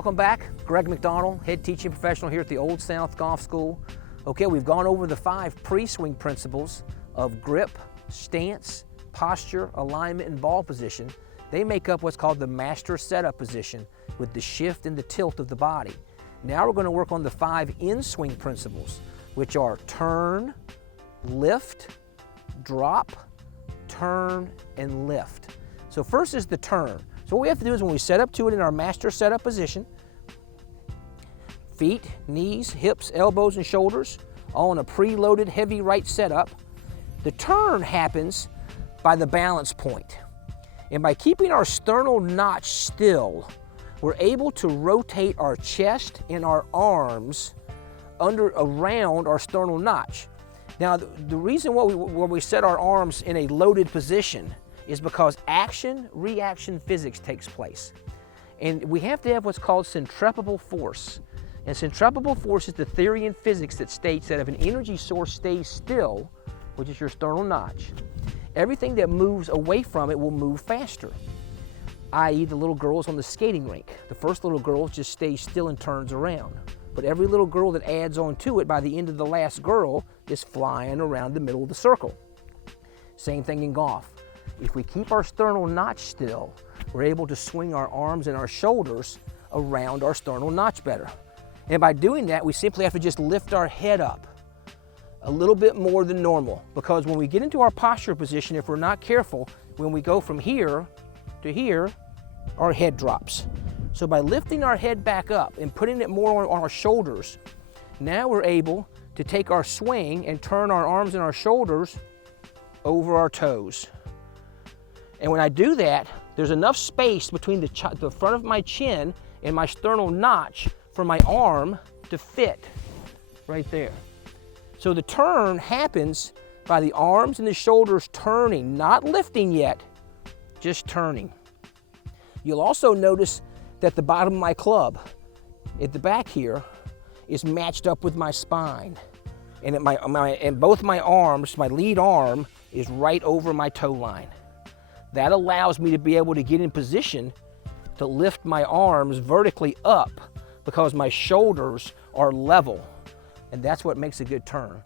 Welcome back. Greg McDonald, head teaching professional here at the Old South Golf School. Okay, we've gone over the 5 pre-swing principles of grip, stance, posture, alignment, and ball position. They make up what's called the master setup position with the shift and the tilt of the body. Now we're going to work on the 5 in-swing principles, which are turn, lift, drop, turn, and lift. So first is the turn. So what we have to do is when we set up to it in our master setup position, feet, knees, hips, elbows, and shoulders, all in a preloaded heavy right setup. The turn happens by the balance point. And by keeping our sternal notch still, we're able to rotate our chest and our arms around our sternal notch. Now, the reason why we set our arms in a loaded position is because action-reaction physics takes place. And we have to have what's called centripetal force. And centripetal force is the theory in physics that states that if an energy source stays still, which is your sternal notch, everything that moves away from it will move faster. I.e. the little girls on the skating rink. The first little girl just stays still and turns around. But every little girl that adds on to it, by the end of the last girl, is flying around the middle of the circle. Same thing in golf. If we keep our sternal notch still, we're able to swing our arms and our shoulders around our sternal notch better. And by doing that, we simply have to just lift our head up a little bit more than normal, because when we get into our posture position, if we're not careful, when we go from here to here, our head drops. So by lifting our head back up and putting it more on our shoulders, now we're able to take our swing and turn our arms and our shoulders over our toes. And when I do that, there's enough space between the front of my chin and my sternal notch for my arm to fit right there. So the turn happens by the arms and the shoulders turning, not lifting yet, just turning. You'll also notice that the bottom of my club at the back here is matched up with my spine. And both my arms, my lead arm is right over my toe line. That allows me to be able to get in position to lift my arms vertically up because my shoulders are level. And that's what makes a good turn.